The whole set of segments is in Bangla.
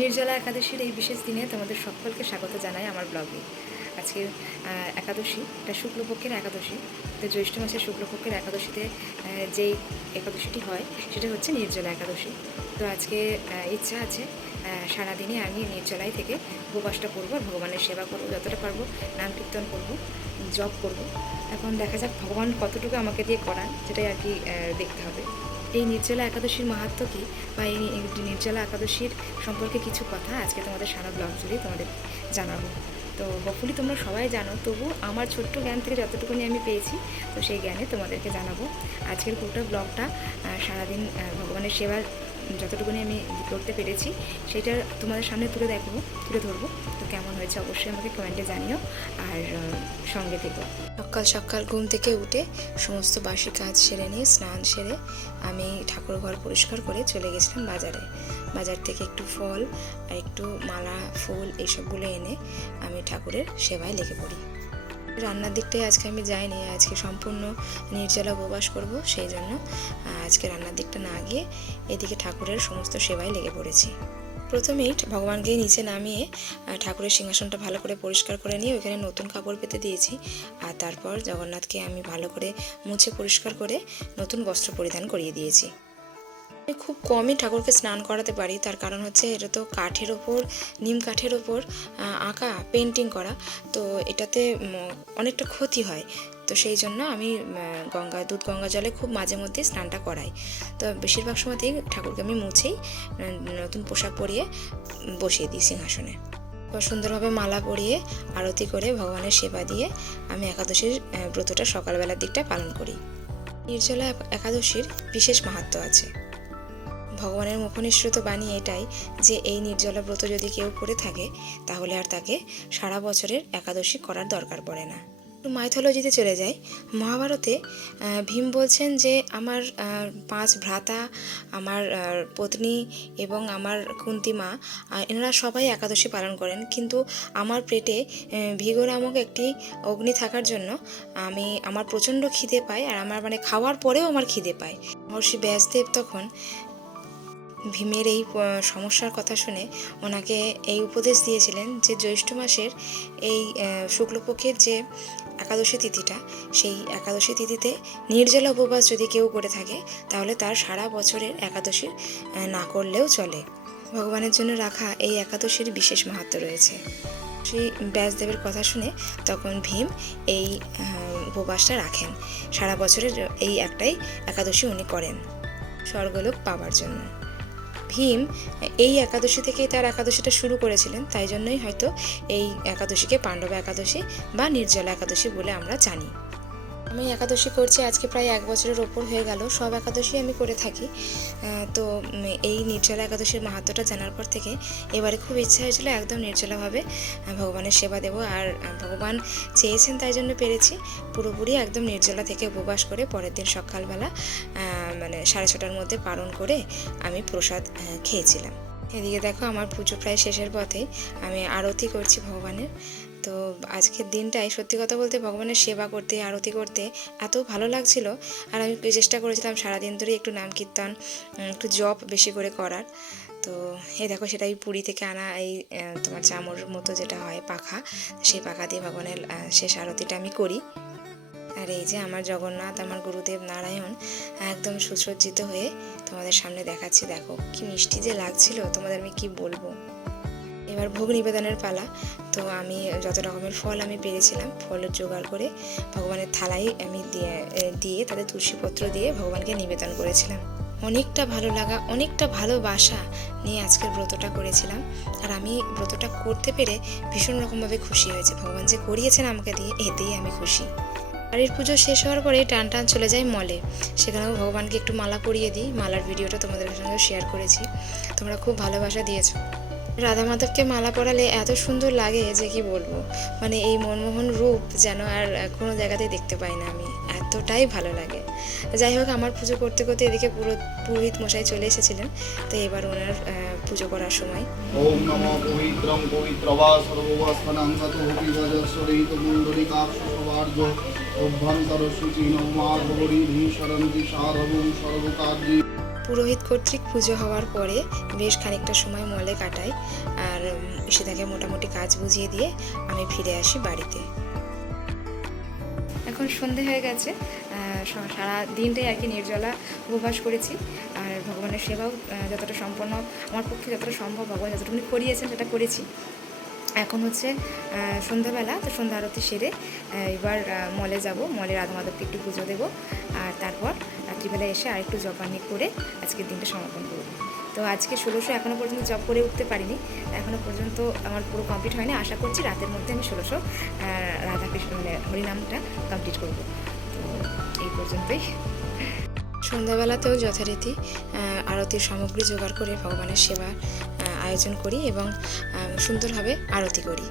নির্জলা একাদশীর এই বিশেষ দিনে তোমাদের সকলকে স্বাগত জানাই আমার ব্লগে। আজকে একাদশী এটা শুক্লপক্ষের একাদশী। তো জ্যৈষ্ঠ মাসের শুক্লপক্ষের একাদশীতে যেই একাদশীটি হয় সেটা হচ্ছে নির্জলা একাদশী। তো আজকে ইচ্ছা আছে আহ, সারাদিনে আমি নির্জলায় থেকে উপবাসটা করব আর ভগবানের সেবা করব যতটা পারব নাম কীর্তন করব জপ করব। এখন দেখা যাক ভগবান কতটুকু আমাকে দিয়ে করান সেটাই আর কি দেখতে হবে। এই নির্জলা একাদশীর মাহাত্ম কী? বা এই নির্জলা একাদশীর সম্পর্কে কিছু কথা আজকে তোমাদের সারা ব্লগ জুড়ে তোমাদের জানাব। তো হপফুলি তোমরা সবাই জানো, তবু আমার ছোট্ট জ্ঞান থেকে যতটুকুনি আমি পেয়েছি, তো সেই জ্ঞানে তোমাদেরকে জানাব। আজকের পুরোটা ব্লগটা সারাদিন ভগবানের সেবার যতটুকুনি আমি করতে পেরেছি সেটা তোমাদের সামনে তুলে দেখব, তুলে ধরবো। কেমন হয়েছে অবশ্যই আমাকে কমেন্টে জানিও। আর সঙ্গে থেকো। সকাল সকাল ঘুম থেকে উঠে সমস্ত বাসি কাজ সেরে নিয়ে, স্নান সেরে আমি ঠাকুর ঘর পরিষ্কার করে চলে গেছিলাম বাজারে। বাজার থেকে একটু ফল আর একটু মালা, ফুল এইসবগুলো এনে আমি ঠাকুরের সেবায় লেগে পড়ি। রান্নার দিকটাই আজকে আমি যাইনি, আজকে সম্পূর্ণ নির্জলা উপবাস করব সেই জন্য। আজকে রান্নার দিকটা না গিয়ে এদিকে ঠাকুরের সমস্ত সেবায় লেগে পড়েছি। প্রথমেই ভগবানকে নিচে নামিয়ে ঠাকুরের সিংহাসনটা ভালো করে পরিষ্কার করে নিয়ে ওইখানে নতুন কাপড় পেতে দিয়েছি। আর তারপর জগন্নাথকে আমি ভালো করে মুছে পরিষ্কার করে নতুন বস্ত্র পরিধান করিয়ে দিয়েছি। খুব কমই ঠাকুরকে স্নান করাতে পারি। তার কারণ হচ্ছে এটা তো কাঠের ওপর, নিম কাঠের ওপর আঁকা পেন্টিং করা। তো এটাতে অনেকটা ক্ষতি হয়। তো সেই জন্য আমি গঙ্গা, দুধ গঙ্গা জলে খুব মাঝে মধ্যে স্নানটা করাই। তো বেশিরভাগ সময়তেই ঠাকুরকে আমি মুছেই নতুন পোশাক পরিয়ে বসিয়ে দিই সিংহাসনে। সুন্দরভাবে মালা পরিয়ে, আরতি করে ভগবানের সেবা দিয়ে আমি একাদশীর ব্রতটা সকালবেলার দিকটা পালন করি। নির্জলা এক- একাদশীর বিশেষ মাহাত্ম আছে। ভগবানের মুখনিসৃত বাণী এটাই যে এই নির্জলা ব্রত যদি কেউ করে থাকে, তাহলে আর তাকে সারা বছরের একাদশী করার দরকার পড়ে না। মাইথোলজিতে চলে যাই। মহাভারতে ভীম বলছেন যে আমার পাঁচ ভ্রাতা, আমার পত্নী এবং আমার কুন্তি মা এনারা সবাই একাদশী পালন করেন। কিন্তু আমার পেটে ভিগো নামক একটি অগ্নি থাকার জন্য আমি আমার প্রচণ্ড খিদে পাই আর আমার মানে খাওয়ার পরেও আমার খিদে পায়। মহর্ষি ব্যাসদেব তখন ভীমের এই সমস্যার কথা শুনে ওনাকে এই উপদেশ দিয়েছিলেন যে জ্যৈষ্ঠ মাসের এই শুক্লপক্ষের যে একাদশী তিথিটা, সেই একাদশী তিথিতে নির্জলা উপবাস যদি কেউ করে থাকে, তাহলে তার সারা বছরের একাদশীর না করলেও চলে। ভগবানের জন্য রাখা এই একাদশীর বিশেষ মাহাত্ম রয়েছে। শ্রী ব্যাসদেবের কথা শুনে তখন ভীম এই উপবাসটা রাখেন। সারা বছরের এই একটাই একাদশী উনি করেন। স্বর্গলোক পাওয়ার জন্য। ভীম এই একাদশী থেকেই তার একাদশীটা শুরু করেছিলেন, তাই জন্যই হয়তো এই একাদশীকে পাণ্ডব একাদশী বা নির্জলা একাদশী বলে আমরা জানি। আমি একাদশী করছি, আজকে প্রায় এক বছরের ওপর হয়ে গেল, সব একাদশী আমি করে থাকি। তো এই নির্জলা একাদশীর মাহাত্মটা জানার পর থেকে এবারে খুব ইচ্ছা হয়েছিল একদম নির্জলাভাবে ভগবানের সেবা দেব। আর ভগবান চেয়েছেন তাই জন্য পেরেছি, পুরোপুরি একদম নির্জলা থেকে উপবাস করে পরের দিন সকালবেলা মানে সাড়ে ছটার মধ্যে পালন করে আমি প্রসাদ খেয়েছিলাম। এদিকে দেখো আমার পুজো প্রায় শেষের পথে আমি আরতি করছি ভগবানের। তো আজকের দিনটাই সত্যি কথা বলতে ভগবানের সেবা করতে, আরতি করতে এত ভালো লাগছিল। আর আমি চেষ্টা করেছিলাম সারাদিন ধরে একটু নাম কীর্তন একটু জপ বেশি করে করার। তো এই দেখো সেটা পুরী থেকে আনা এই তোমার চামর মতো যেটা হয় পাখা, সেই পাখা দিয়ে ভগবানের শেষ আরতিটা আমি করি। আর এই যে আমার জগন্নাথ, আমার গুরুদেব নারায়ণ, একদম সুসজ্জিত হয়ে তোমাদের সামনে দেখাচ্ছি। দেখো কি মিষ্টি যে লাগছিল, তোমাদের আমি কি বলব? এবার ভোগ নিবেদনের পালা। তো আমি যত রকমের ফল আমি পেরেছিলাম, ফলের জোগাড় করে ভগবানের থালায় আমি দিয়ে দিয়ে তাদের তুলসীপত্র দিয়ে ভগবানকে নিবেদন করেছিলাম। অনেকটা ভালো লাগা, অনেকটা ভালোবাসা নিয়ে আজকের ব্রতটা করেছিলাম। আর আমি ব্রতটা করতে পেরে ভীষণ রকমভাবে খুশি হয়েছে। ভগবান যে করিয়েছেন আমাকে দিয়ে, এতেই আমি খুশি। বাড়ির পুজো শেষ হওয়ার পরে টান টান চলে যাই মলে। সেখানেও ভগবানকে একটু মালা পরিয়ে দিই। মালার ভিডিওটা তোমাদের সঙ্গে শেয়ার করেছি। তোমরা খুব ভালোবাসা দিয়েছ। রাধা মাধবকে মালা পরালে এত সুন্দর লাগে যে কি বলব? মানে এই মনমোহন রূপ যেন আর কোনো জায়গাতেই দেখতে পাই না আমি। এতটাই ভালো লাগে। যাই হোক, আমার পুজো করতে করতে এদিকে পুরো পুরোহিত মশাই চলে এসেছিলেন। তো এবার ওনার পুজো করার সময়। ওম পবিত্রবা সর্ববাসনাঙ্গত অভ্যন্তর গৌরী সারবং সর্বকার্যী। পুরোহিত কর্তৃক পুজো হওয়ার পরে বেশ খানিকটা সময় মলে কাটাই আর ঈশিতাকে মোটামুটি কাজ বুঝিয়ে দিয়ে আমি ফিরে আসি বাড়িতে। এখন সন্ধে হয়ে গেছে সারা দিনটাই আর কি নির্জলা উপবাস করেছি। আর ভগবানের সেবাও যতটা সম্পন্ন, আমার পক্ষে যতটা সম্ভব ভগবান যতটুকুনি করিয়েছেন সেটা করেছি। এখন হচ্ছে সন্ধ্যাবেলা তো সন্ধ্যা আরতি সেরে এবার মলে যাব, মলে রাধা মাধবকে একটু পুজো দেবো। আর তারপর রাত্রিবেলা এসে আরেকটু জপানি করে আজকের দিনটা সমাপন করব। তো আজকে ষোলোশো এখনও পর্যন্ত জব করে উঠতে পারিনি। এখনও পর্যন্ত আমার পুরো কমপ্লিট হয়নি। আশা করছি রাতের মধ্যে আমি ষোলোশো রাধাকৃষ্ণ মানে হরিনামটা কমপ্লিট করব। তো এই পর্যন্তই। সন্ধ্যাবেলাতেও যথারীতি আরতির সামগ্রী জোগাড় করে ভগবানের আহ, আয়োজন করি এবং সুন্দরভাবে আরতি করি।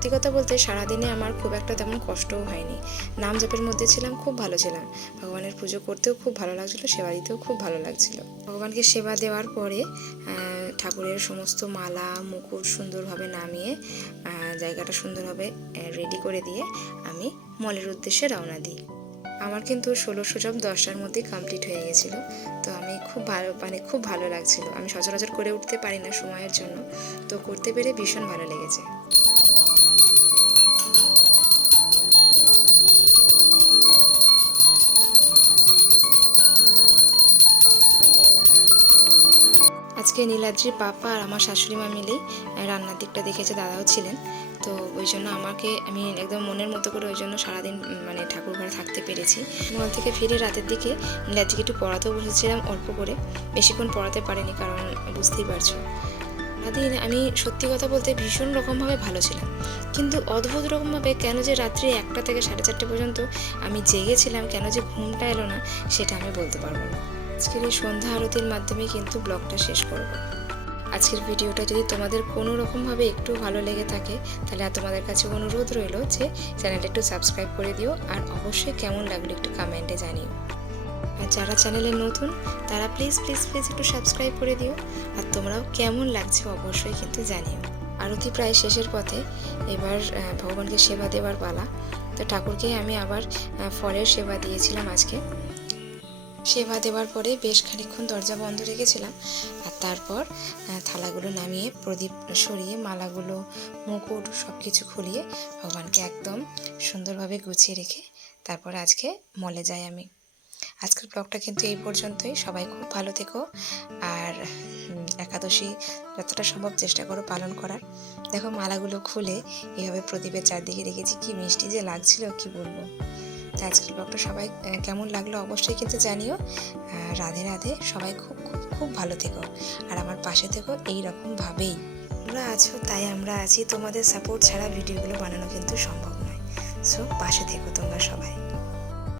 সত্যি কথা বলতে সারাদিনে আমার খুব একটা তেমন কষ্টও হয়নি। নাম জপের মধ্যে ছিলাম, খুব ভালো ছিলাম। ভগবানের পুজো করতেও খুব ভালো লাগছিল সেবা দিতেও খুব ভালো লাগছিল। ভগবানকে সেবা দেওয়ার পরে ঠাকুরের সমস্ত মালা, মুকুট সুন্দরভাবে নামিয়ে জায়গাটা সুন্দরভাবে রেডি করে দিয়ে আমি মলের উদ্দেশ্যে রওনা দিই। আমার কিন্তু ষোলোশো জব দশটার মধ্যেই কমপ্লিট হয়ে গেছিল তো আমি খুব ভালো মানে খুব ভালো লাগছিল। আমি সচরাচর করে উঠতে পারি না সময়ের জন্য। তো করতে পেরে ভীষণ ভালো লেগেছে। আজকে নীলাদ্রির পাপা আর আমার শাশুড়ি মা মিলেই রান্নার দিকটা দেখেছে, দাদাও ছিলেন। তো ওই জন্য আমাকে, আমি একদম মনের মতো করে ওই জন্য সারাদিন মানে ঠাকুর ঘরে থাকতে পেরেছি। মল থেকে ফিরে রাতের দিকে নীলাদ্রিকে একটু পড়াতেও বসেছিলাম অল্প করে। বেশিক্ষণ পড়াতে পারিনি কারণ বুঝতেই পারছ। সারাদিন আমি সত্যি কথা বলতে ভীষণ রকমভাবে ভালো ছিলাম। কিন্তু অদ্ভুত রকমভাবে কেন যে রাত্রি একটা থেকে সাড়ে চারটে পর্যন্ত আমি জেগেছিলাম, কেন যে ঘুমটা এলো না, সেটা আমি বলতে পারব না। আজকের এই সন্ধ্যা আরতির মাধ্যমে কিন্তু ব্লগটা শেষ করব। আজকের ভিডিওটা যদি তোমাদের কোনো রকমভাবে একটু ভালো লেগে থাকে, তাহলে আর তোমাদের কাছে অনুরোধ রইল যে চ্যানেলটা একটু সাবস্ক্রাইব করে দিও, আর অবশ্যই কেমন লাগল একটু কমেন্টে জানিও। আর যারা চ্যানেলে নতুন, তারা প্লিজ প্লিজ প্লিজ একটু সাবস্ক্রাইব করে দিও, আর তোমরাও কেমন লাগছে অবশ্যই কিন্তু জানিও। আরতি প্রায় শেষের পথে, এবার ভগবানকে সেবা দেওয়ার পালা। তো ঠাকুরকে আমি আবার ফলের সেবা দিয়েছিলাম আজকে। সেবা দেওয়ার পরে বেশ খানিকক্ষণ দরজা বন্ধ রেখেছিলাম আর তারপর থালাগুলো নামিয়ে প্রদীপ সরিয়ে মালাগুলো, মুকুট সব কিছু খুলিয়ে ভগবানকে একদম সুন্দরভাবে গুছিয়ে রেখে তারপর আজকে মলে যাই আমি। আজকের ব্লগটা কিন্তু এই পর্যন্তই। সবাই খুব ভালো থেকো আর একাদশী যতটা সম্ভব চেষ্টা করো পালন করার। দেখো মালাগুলো খুলে এইভাবে প্রদীপের চারদিকে রেখেছি। কি মিষ্টি যে লাগছিল, কি বলব? আজকের ব্লগটা সবাই কেমন লাগল অবশ্যই কিন্তু জানিও। রাধে রাধে, সবাই খুব খুব খুব ভালো থেকো। আর আমার পাশে থেকো এই রকমভাবেই তোমরা আছো, তাই আমরা আছি। তোমাদের সাপোর্ট ছাড়া ভিডিওগুলো বানানো কিন্তু সম্ভব নয়। সো পাশে থেকো তোমরা সবাই।